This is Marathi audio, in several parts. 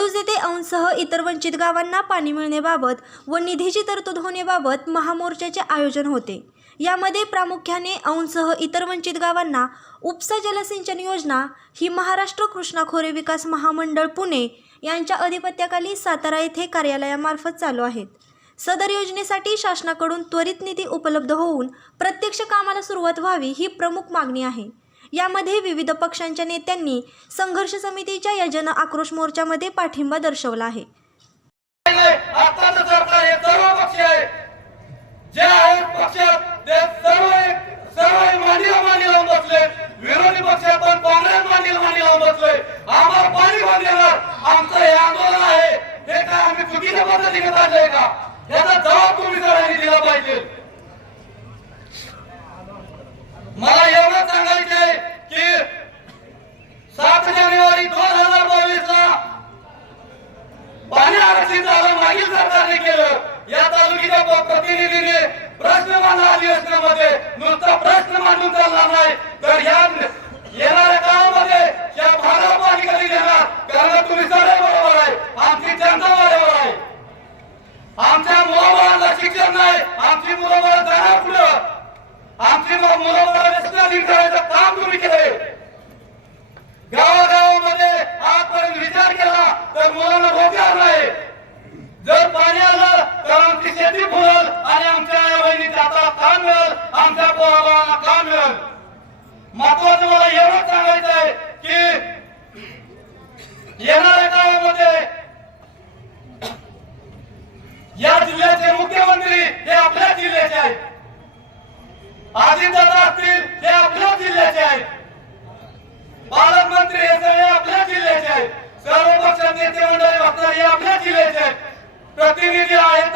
कडूज येथे औंधसह इतर वंचित गावांना पाणी मिळण्याबाबत व निधीची तरतूद होण्याबाबत महामोर्चाचे आयोजन होते. यामध्ये प्रामुख्याने औंसह इतर वंचित गावांना उपसा जलसिंचन योजना ही महाराष्ट्र कृष्णा खोरे विकास महामंडळ पुणे यांच्या अधिपत्याखाली सातारा येथे कार्यालयामार्फत चालू आहेत. सदर योजनेसाठी शासनाकडून त्वरित निधी उपलब्ध होऊन प्रत्यक्ष कामाला सुरुवात व्हावी ही प्रमुख मागणी आहे. यामध्ये विविध पक्षांच्या नेत्यांनी संघर्ष समितीच्या या जन आक्रोश मोर्चामध्ये पाठिंबा दर्शवला आहे. पक्ष काँग्रेस आम्हाला पाणी आमचं हे आंदोलन आहे. हे काय आम्ही चुकीच्या पद्धतीने चाललंय का? याचा जबाब तुम्ही सगळ्यांनी दिला पाहिजे. मला एवढं सांगायचंय की सात जानेवारी दोन हजार बावीस ला पाणी आरक्षित झालं मागील सरकारने केलं या तालुक्याच्या प्रतिनिधीने प्रश्न मांडला अधिवेशनामध्ये नुसता प्रश्न मांडून चालणार नाही तर या येणाऱ्या काळामध्ये या भागाला पाणी कधी देणार कारण तुम्ही सगळे बरोबर आहे आमची जनता बरोबर आहे आमच्या मुलाबाळांना शिक्षण नाही आमची मुलं जाणार पुढं आमची मुलं व्यसनाधीन करायचं काम तुम्ही केलंय गावागावामध्ये आजपर्यंत विचार केला तर मुलांना रोजगार नाही जर पाणी आलं तर आमची शेती फुलल आणि आमच्या आई बहिणीच्या हाताला काम मिळेल आमच्या पोराबाळांना काम महत्वाचं मला एवढंच सांगायचं आहे की येणाऱ्या काळामध्ये या जिल्ह्याचे मुख्यमंत्री हे आपल्या जिल्ह्याचे आहेत. अजितदादा असतील हे आपल्या जिल्ह्याचे आहेत. पालकमंत्री हे सगळे आपल्या जिल्ह्याचे आहेत. सर्व पक्ष नेते मंडळी असणार हे आपल्या जिल्ह्याचे आहेत. प्रतिनिधी आहेत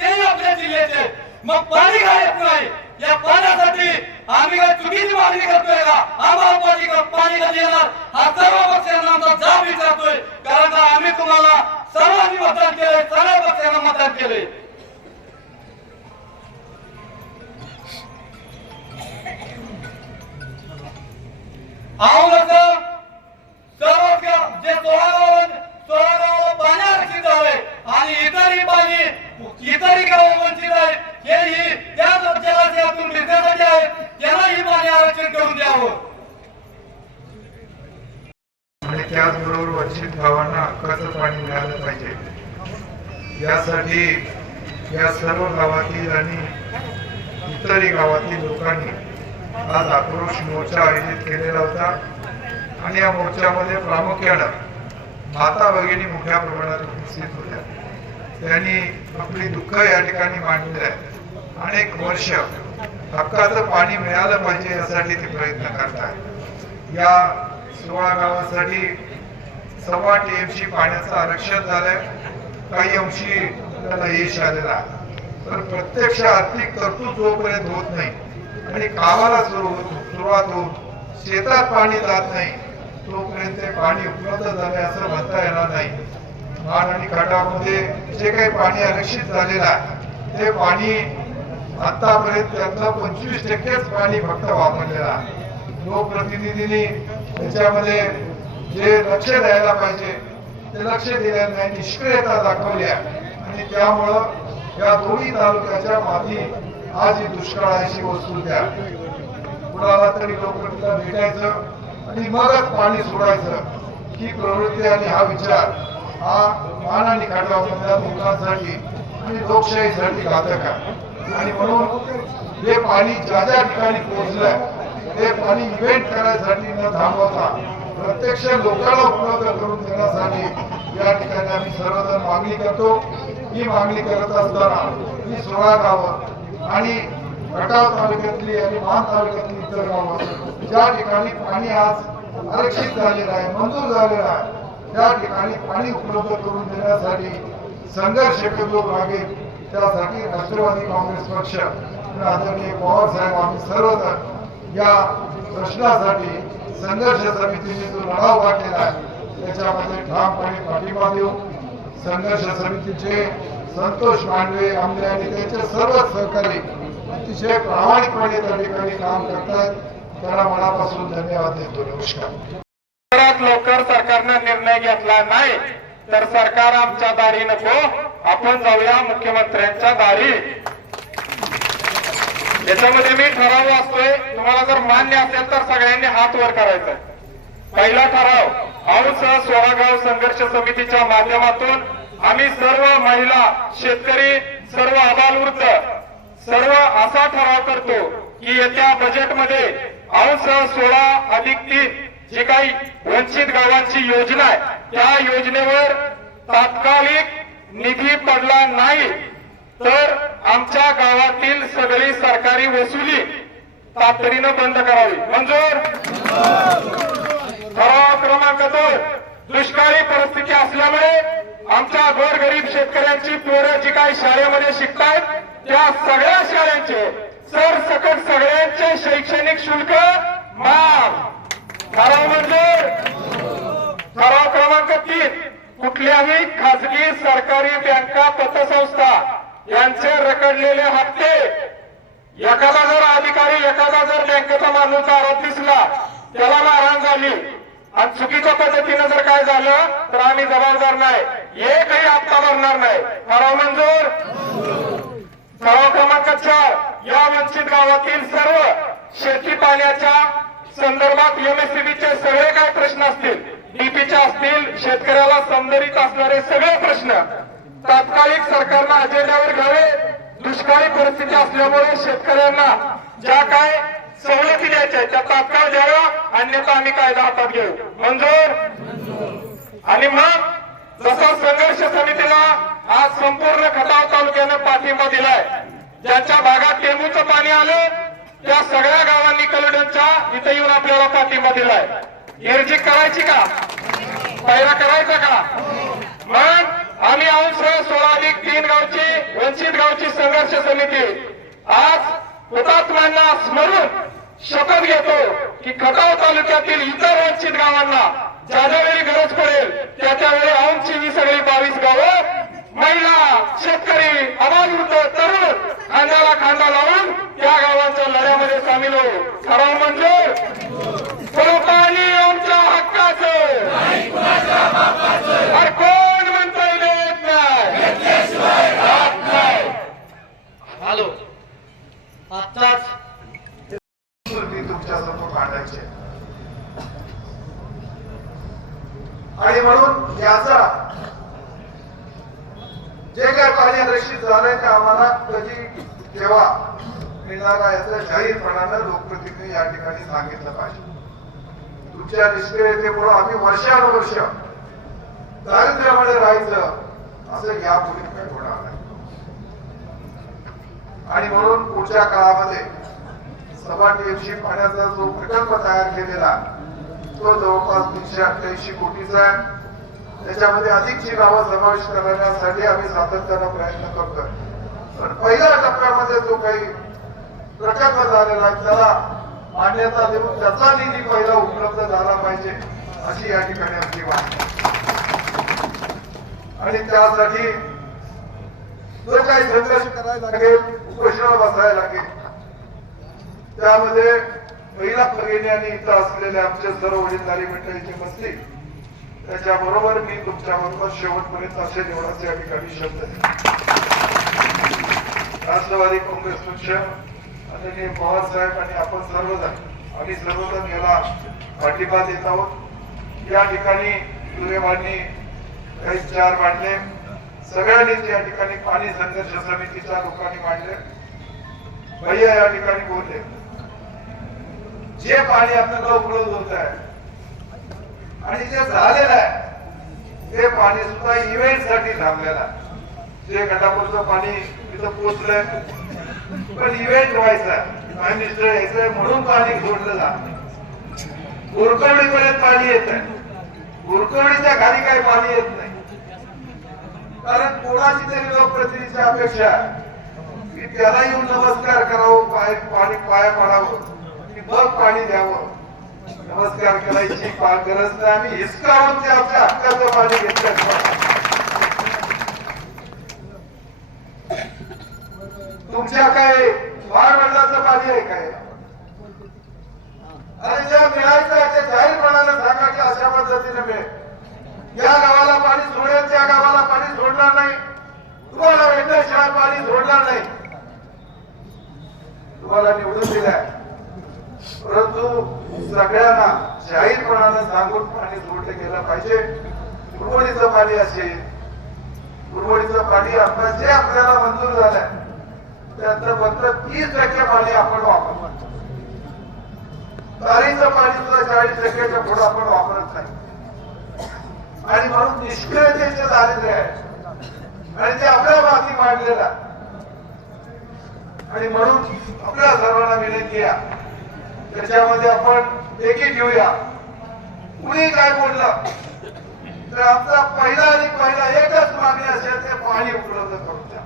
तेही आपल्या जिल्ह्याचे आहेत. मग पाणी काय येत नाही. या पाण्यासाठी आम्ही काय चुकीची मागणी करतोय का? आम्हाला पाणी पाणी कधी येणार हा सर्व पक्षांना आमचा जाब विचारतोय. कारण आम्ही तुम्हाला सर्वांनी मतदान केलं. आणि या मोर्चामध्ये प्रामुख्यानं माता भगिनी मोठ्या प्रमाणात उपस्थित होत्या. त्यांनी आपली दुःख या ठिकाणी मांडले आहे अनेक वर्ष हक्काचं पाणी मिळालं पाहिजे यासाठी ते प्रयत्न करतात. या सोळा गावासाठी सव्वा टीएमसी पाण्याचं आरक्षण झालंय. काही अंशी त्याला यश आलेलं आहे. तर प्रत्यक्ष आर्थिक तरतूद जोपर्यंत होत नाही आणि कामाला सुरू सुरुवात होऊन शेतात पाणी जात नाही तोपर्यंत ते पाणी उपलब्ध झाले असं म्हणता येणार नाही. माण आणि खटावमध्ये जे काही पाणी आरक्षित झालेलं आहे ते पाणी आतापर्यंत त्यातलं पंचवीस टक्केच पाणी फक्त वापरलेलं आहे. लोकप्रतिनिधींनी त्याच्यामध्ये जे लक्ष द्यायला पाहिजे ते लक्ष दिलेलं नाही निष्क्रियता दाखवली आहे. आणि त्यामुळं या दोन्ही तालुक्याच्या माती आज ही दुष्काळाची वस्तू द्या. कुणाला तरी लोकप्रतिनिधीला भेटायचं आणि मगच पाणी सोडायचं. ही प्रवृत्ती आणि हा विचार हा मान आणि होता लोकांसाठी आणि लोकशाहीसाठी घातक आहे. आणि म्हणून जे पाणी ज्या ज्या ठिकाणी पोहोचलंय ते पाणी इव्हेंट करायसाठी न थांबवता प्रत्यक्ष लोकांना उपलब्ध करून देण्यासाठी या ठिकाणी आम्ही सर्वजण मागणी करतो. ही मागणी करत असताना ही सोळा गावं आणि खटाव तालुक्यातली आणि मान तालुक्यातली इतर गावं ज्या ठिकाणी पाणी आज आरक्षित झालेलं आहे मंजूर झालेलं आहे त्या ठिकाणी पाणी उपलब्ध करून देण्यासाठी संघर्ष करतो लागेल. त्यासाठी राष्ट्रवादी काँग्रेस पक्ष आदरणीय पवार साहेब आम्ही सर्वजण या प्रश्नासाठी संघर्ष समितीने जो लढा उभा केला आहे त्याच्यामध्ये ठामपणे पाठिंबा देऊ. संघर्ष समितीचे संतोष मांडवे आमले आणि त्यांचे सर्व सहकारी अतिशय प्रामाणिकपणे त्या ठिकाणी काम करतात त्याला मनापासून धन्यवाद देतो नमस्कार. लवकर सरकारनं निर्णय घेतला नाही तर सरकार आमच्या दारी नको. आपण जाऊया मुख्यमंत्र्यांच्या दारी. याच्यामध्ये मी ठराव असतोय तुम्हाला जर मान्य असेल तर सगळ्यांनी हात वर करायचा पहिला ठराव औस सोळागाव संघर्ष समितीच्या माध्यमातून आम्ही सर्व महिला शेतकरी सर्व अबालवृद्ध सर्व असा ठराव करतो की येत्या बजेटमध्ये अंश सोळा अधिक तीन जी काही वंचित गावांची योजना आहे त्या योजनेवर तात्कालिक निधी पडला नाही. तर आमच्या गावातील सगळी सरकारी वसुली तातडीनं बंद करावी. मंजूर! ठराव क्रमांक दोन. दुष्काळी परिस्थिती असल्यामुळे आमच्या गोरगरीब शेतकऱ्यांची पोरं जी काही शाळेमध्ये शिकतात त्या सगळ्या शाळांचे सरसकट सगळ्यांचे शैक्षणिक शुल्क माफ. ठराव मंजूर. ठराव क्रमांक तीन. कुठल्याही खाजगी सरकारी बँका पतसंस्था यांचे रखडलेले हप्ते. एखादा जर अधिकारी एखादा जर बँकेचा माणूस दारात दिसला त्याला मारहाण झाली. आणि चुकीच्या पद्धतीनं जर काय झालं तर आम्ही जबाबदार नाही. एकही हप्ता भरणार नाही. ठराव मंजूर. ठराव क्रमांक चार. या वंचित गावातील सर्व शेती पाण्याच्या संदर्भात एमएससीबीचे सगळे काय प्रश्न असतील डीपीच्या असतील शेतकऱ्याला संदर्भित असणारे सगळे प्रश्न तात्कालिक सरकारनं अजेंड्यावर घ्यावे. दुष्काळी परिस्थिती असल्यामुळे शेतकऱ्यांना ज्या काय सवलती द्यायच्या त्या तात्काळ द्याव्या. अन्यथा आम्ही कायदा हातात घेऊ. मंजूर? आणि मग जसा संघर्ष समितीला आज संपूर्ण खटाव तालुक्यानं पाठिंबा दिलाय ज्याच्या भागात टेंबूचं पाणी आलं त्या सगळ्या गावांनी कलडनच्या इथे येऊन आपल्याला पाठिंबा दिलाय. निर्जिक करायची का? पहिला करायचा का? मग आम्ही अंश सोळा अधिक तीन गावची वंचित गावची संघर्ष समिती आज हुतात्म्यांना स्मरून शपथ घेतो की खटाव तालुक्यातील इतर वंचित गावांना ज्या ज्यावेळी गरज पडेल त्या त्यावेळी औंची ही सगळी बावीस गावं महिला शेतकरी अबालवृद्ध तरुण खांद्याला खांदा लावून त्या गावाच्या लढ्यामध्ये सामील हो. ठराव म्हणजे पाणी आमच्या हक्काचं. अरे कोण म्हणतोय देत नाही राहत नाही हॅलो आत्ताच मी तुमच्यासमोर मांडायचे आणि म्हणून याचा जे काय पाणी रक्षित झालंय ते आम्हाला कधी केव्हा मिळणार आहे याचं जाहीरपणानं लोकप्रतिनिधी या ठिकाणी सांगितलं पाहिजे तुमच्या निष्क्रियतेमुळे आम्ही वर्षानुवर्ष दारिद्र्यामध्ये राहायचं असं यापुढे काही होणार नाही. आणि म्हणून पुढच्या काळामध्ये सभा टीएमशी पाण्याचा जो प्रकल्प तयार केलेला तो जवळपास तीनशे अठ्ठ्याऐंशी कोटीचा आहे. त्याच्यामध्ये अधिकची गावं समावेश करण्यासाठी आम्ही सातत्यानं प्रयत्न करतोय. पण पहिल्या टप्प्यामध्ये जो काही प्रकल्प झालेला आहे त्याला मान्यता देऊन त्याचा निधी पहिला उपलब्ध झाला पाहिजे अशी या ठिकाणी आमची मागणी आणि त्यासाठी जो काही संघर्ष करायला लागेल उपोषणाला बसायला लागेल त्यामध्ये महिला भगिनी आणि इथं असलेले आमचे सर्व वडीलधारी मंडळीचे बसतील त्याच्याबरोबर मी तुमच्या बरोबर शेवटपर्यंत असे निवडाचे या ठिकाणी शब्द राष्ट्रवादी काँग्रेस पक्ष आदरणीय पवार साहेब आणि आपण सर्वजण आम्ही सर्वजण याला पाठिंबा देत आहोत. या ठिकाणी सूर्यवाणी काही चार मांडले. सगळ्यांनीच या ठिकाणी पाणी संघर्ष समितीच्या लोकांनी मांडले. भैया या ठिकाणी बोलले. जे पाणी आपल्याला उपलब्ध होत आहे आणि जे झालेलं आहे ते पाणी सुद्धा इव्हेंटसाठी थांबलेलं आहे. जे गटापूरचं पाणी तिथं पोचलंय पण इव्हेंट व्हायचा. प्राईम मिनिस्टर यायचं म्हणून पाणी सोडलं जात गुरकवडीपर्यंत पाणी येत आहे गुरकवडीच्या खाली काही पाणी येत नाही. कारण कोणाची तरी लोकप्रतिनिधीची अपेक्षा की त्याला येऊन नमस्कार करावं पाय पाणी पाया पडावं की मग पाणी द्यावं. नमस्कार करायची गरज नाही. आम्ही हिसकावून ते आमच्या हक्काचं पाणी घेतलं तुमच्या काय वारवंडाचं पाणी आहे काय? अरे ज्या मिळायचं ते जाहीरपणाने सांगा की अशा पद्धतीने मिळेल या गावाला पाणी सोडेल त्या गावाला पाणी सोडणार नाही. तुम्हाला भेटल्याशिवाय पाणी सोडणार नाही. तुम्हाला निवडून दिलाय. परंतु सगळ्यांना जाहीरपणाने सांगून पाणी सोडलं गेलं पाहिजे. उर्वडीचं पाणी असेल. उर्वडीचं पाणी आता जे आपल्याला मंजूर झालंय त्यातलं फक्त तीस टक्के पाणी आपण वापरतो तारीचं पाणी सुद्धा चाळीस टक्क्याच्या पुढे आपण वापरत नाही. आणि म्हणून निष्क्रियतेचे झालेले आहे. आणि ते आपल्या माती मांडलेला आणि म्हणून आपल्या सर्वांना विनंती आहे. त्याच्यामध्ये आपण एकी घेऊया कुणी काय बोललं तर आमचा पहिला आणि पहिला एकच मागणी असेल ते पाणी उपलब्ध करून द्या.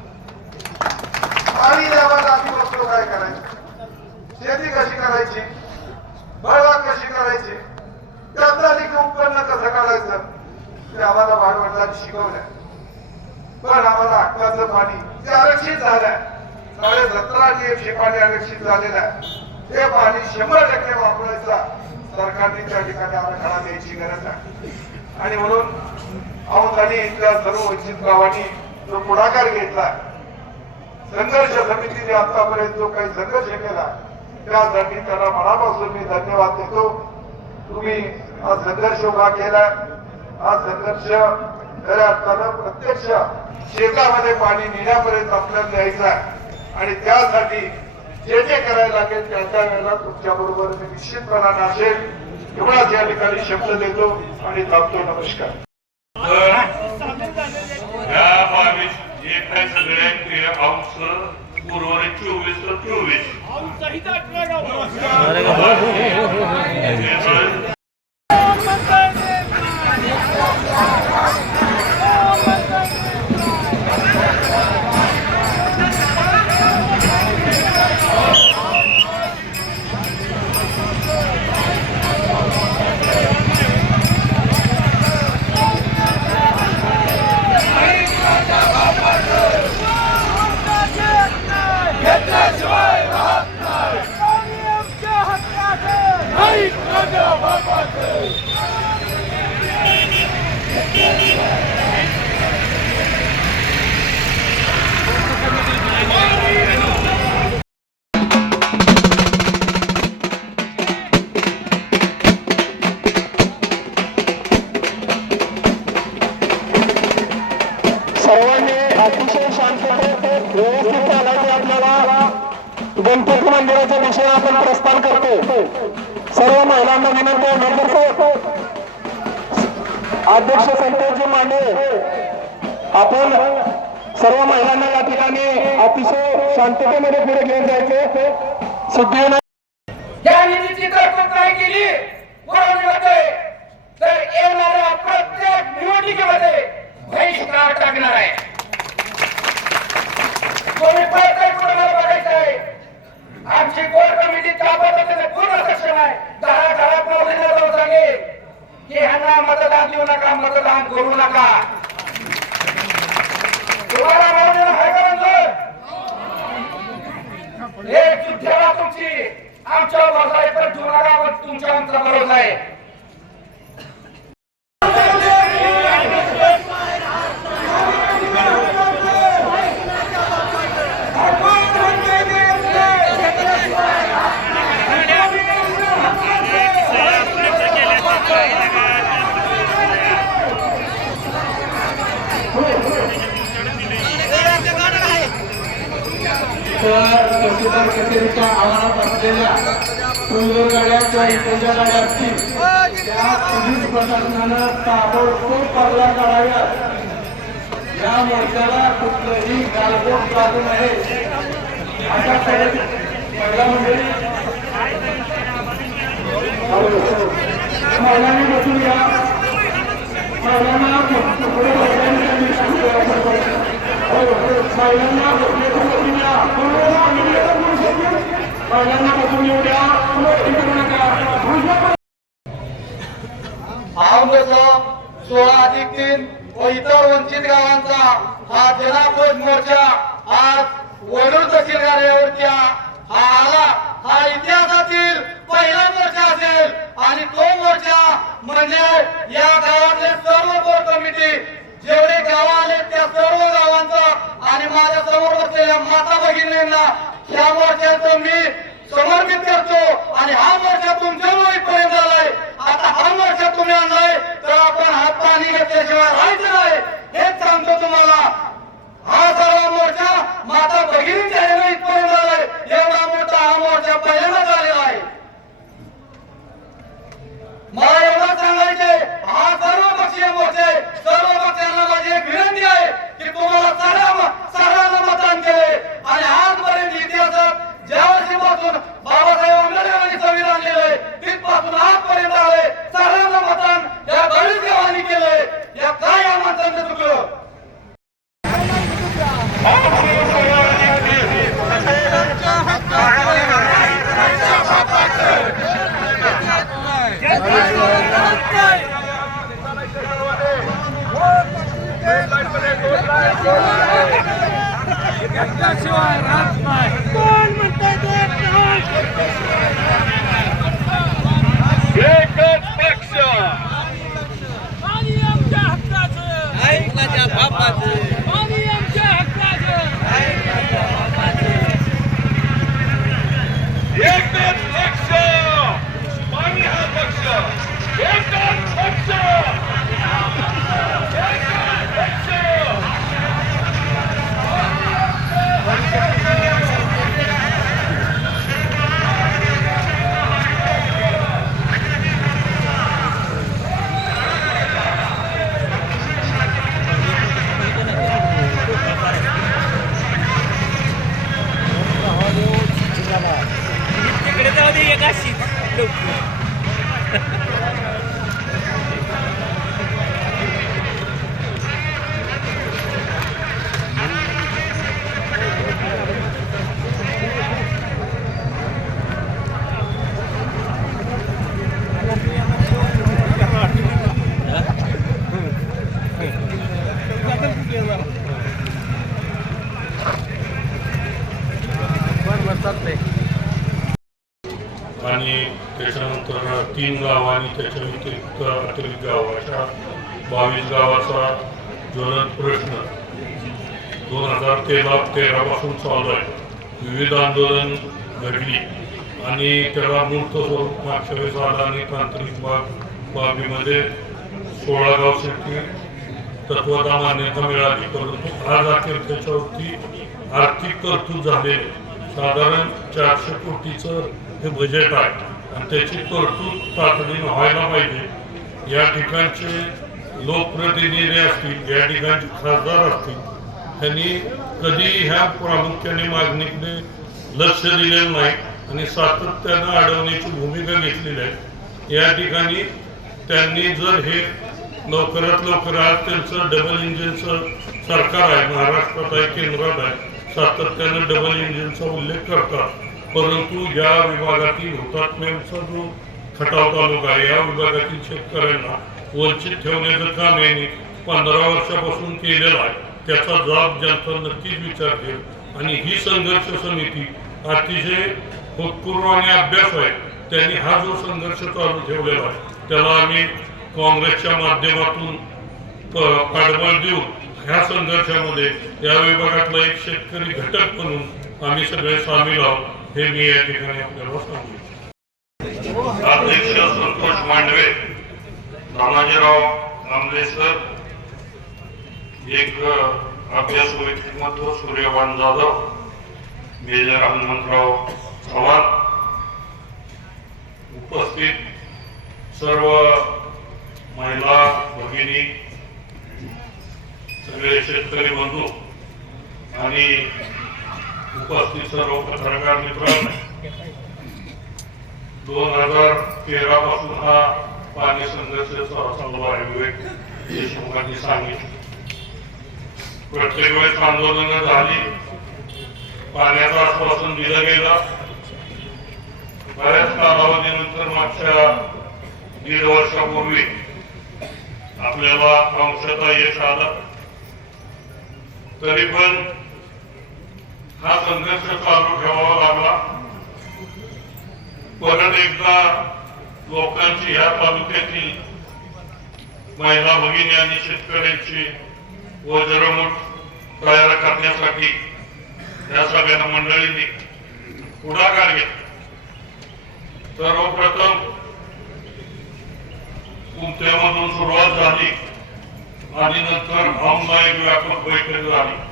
पाणी द्यावं आम्ही काय करायचं? शेती कशी करायची? बळवाग कशी करायची? त्यातलं अधिक उत्पन्न कसं काढायचं? ते आम्हाला भाडवडिलांनी शिकवल्या पण आम्हाला हक्काचं पाणी ते आरक्षित झालंय साडे सतरा टीएमसी पाणी आरक्षित झालेलं आहे. ते पाणी शंभर टक्के वापरायचा. सरकारने त्या ठिकाणी आराखडा द्यायची गरज आहे. आणि म्हणून औंधानी इथल्या सर्व वंचित गावांनी जो पुढाकार घेतला संघर्ष समितीने आतापर्यंत जो काही संघर्ष केला त्यासाठी त्याला मनापासून मी धन्यवाद देतो. तुम्ही हा संघर्ष उभा केला हा संघर्ष खऱ्या अर्थानं प्रत्यक्ष शेतामध्ये पाणी नेण्यापर्यंत आपल्याला न्यायचा आहे. आणि त्यासाठी जे जे करायला लागेल त्या त्या वेळेला तुमच्या बरोबर मी निश्चितपणानं असेल. एवढाच या ठिकाणी शब्द देतो आणि थांबतो. नमस्कार या बावीस एक आहे सगळ्या अंश उर्वरित चोवीस. तर चोवीस सर्वांनी अतिशय शांततेत व्यवस्थित चालायचे आपल्याला. गणपती मंदिराच्या दिशेने आपण प्रस्थान करतो सर्व महिलांना विनंती आहे अध्यक्ष संतोषजी मांडे आपण सर्व महिलांना या ठिकाणी अतिशय शांततेमध्ये पुढे घेऊन जायचे. सिद्धिविनायक या नाही केली. तर येणाऱ्या प्रत्येक निवडणुकीमध्ये टाकणार आहे. तुम्ही प्रत्येक कुणाला बघायचं आहे आमची कोर कमिटी त्या पद्धतीने पूर्ण सक्षम आहे. दहा घरात नोकरीला जाऊन सांगेल की ह्यांना मतदान देऊ नका मतदान करू नका. तुम्हाला मावळलेलं आहे का म्हणजे एक ठेवा तुमची. आमच्या बरोबर आहे तर ठेवू पण तुमच्या आमचा भरोसा आहे. तहसीलदार कचेरीच्या आवारात असलेल्या सुंदर गाड्या किंवा इतर गाड्या असतील त्या पोलीस प्रशासनानं ताबडतोब पगला काढाव्यात. या मोर्चाला कुठलंही गालबोट लागू नये. अशा पद्धती पहिला म्हणजे महिलांनी बसून या महिलांना पुढे महिलांनी महिलांना महिलांना बसून येऊ द्या आमचा सोळा अधिक तीन व इतर वंचित गावांचा हा जनाक्रोश मोर्चा आज वडूर तहसील कार्यालयावरती हा आला. हा इतिहासातील पहिला मोर्चा म्हणजे या गावातले सर्व कोर कमिटी जेवढे गाव आले त्या सर्व गावांचा आणि माझ्यासमोर बसलेल्या माता भगिनींना ह्या मोर्चाचं मी समर्पित करतो आणि हा मोर्चा तुमच्या पर्यंत आलाय. आता हा मोर्चा तुम्ही आणलाय तर आपण हात पाणी घेतल्याशिवाय राहायचं नाही. हेच सांगतो तुम्हाला. हा सर्व मोर्चा माता भगिनींच्या इथपर्यंत आलाय. एवढा मोठा हा मोर्चा पहिल्यांदाच आलेला आहे मला एवढं सांगायचंय हा सर्व पक्षीय मोर्चा आहे सर्व पक्षांना माझी एक विनंती आहे की तुम्हाला सर्व सर्वांना मतदान केलंय आणि आजपर्यंत इतिहासात ज्या वर्षीपासून बाबासाहेब आंबेडकरांनी संविधान लिहिलंय तिथपासून आजपर्यंत आलंय सर्वांना मतदान या गणेश देवानी केलंय या काय या माणसांचं चुकलं एकच पक्ष. पाणी आमच्या हक्काचं. ऐकण्याच्या बापाचं पाणी आमच्या हक्काचं एकच पक्ष पाणी हा पक्ष एकच पक्ष एकच पक्ष तिकडे जाऊ दे एक अशी आणि त्याच्यानंतर तीन गाव आणि त्याच्या व्यतिरिक्त अतिरिक्त गाव अशा बावीस गावाचा ज्वलंत प्रश्न. दोन हजार तेरा तेरापासून चालू आहे. विविध आंदोलन घडली आणि त्याला मूर्त स्वरूप मागच्या वेळेस आला आणि तांत्रिक बाब बाबीमध्ये सोळा गावसाठी तत्वादा मान्यता मिळाली. परंतु आज अखेर त्याच्यावरती आर्थिक तरतूद झाले साधारण चारशे कोटीचं हे बजेट आहे. आणि त्याची तरतूद तातडीनं व्हायला पाहिजे. या ठिकाणचे लोकप्रतिनिधी असतील या ठिकाणचे खासदार असतील त्यांनी कधी ह्या प्रामुख्याने मागणीकडे लक्ष दिलेलं नाही आणि सातत्यानं अडवण्याची भूमिका घेतलेली आहे. या ठिकाणी त्यांनी जर हे लवकरात लवकर आज त्यांचं डबल इंजिनचं सरकार आहे महाराष्ट्रात आहे केंद्रात आहे सातत्यानं डबल इंजिनचा उल्लेख करतात. परंतु या विभागातील हुतात्म्यांचा जो खटाव तालुका आहे या विभागातील शेतकऱ्यांना वंचित ठेवण्याचं काम यांनी पंधरा वर्षापासून केलेलं आहे. त्याचा जाब जनता नक्कीच विचार करेल आणि ही संघर्ष समिती अतिशय होतपूर्व आणि अभ्यास आहे. त्यांनी हा जो संघर्ष चालू ठेवलेला आहे त्याला आम्ही काँग्रेसच्या माध्यमातून पाठबळ देऊन ह्या संघर्षामध्ये या विभागातला एक शेतकरी घटक म्हणून आम्ही सगळे सामील आहोत. हे मी या ठिकाणी आपल्याला सांगू अध्यक्ष संतोष मांडवे. तानाजीराव आमलेसर एक अभ्यास व्यक्तिमत्व सूर्यवान जाधव मेजर हनुमंतराव चव्हाण. उपस्थित सर्व महिला भगिनी सगळे शेतकरी बंधू आणि उपस्थित सर्व पत्रकार मित्रांनो दोन हजार तेरा पासून हा पाणी संघर्ष चालू आहे विवेक देशमुखांनी सांगितलं. प्रत्येक वेळेस आंदोलनं झाली पाण्याचं आश्वासन दिलं गेलं. बऱ्याच कालावधीनंतर मागच्या दीड वर्षापूर्वी आपल्याला अंशता यश आलं. तरी पण हा संघर्ष चालू ठेवावा लागला. परत एकदा लोकांची ह्या तालुक्यातील महिला भगिनी आणि शेतकऱ्यांची व तयार करण्यासाठी या सगळ्या मंडळींनी पुढाकार घेतला. सर्वप्रथम कुमत्यामधून सुरुवात झाली आणि नंतर औंधाई व्यापक बैठक झाली.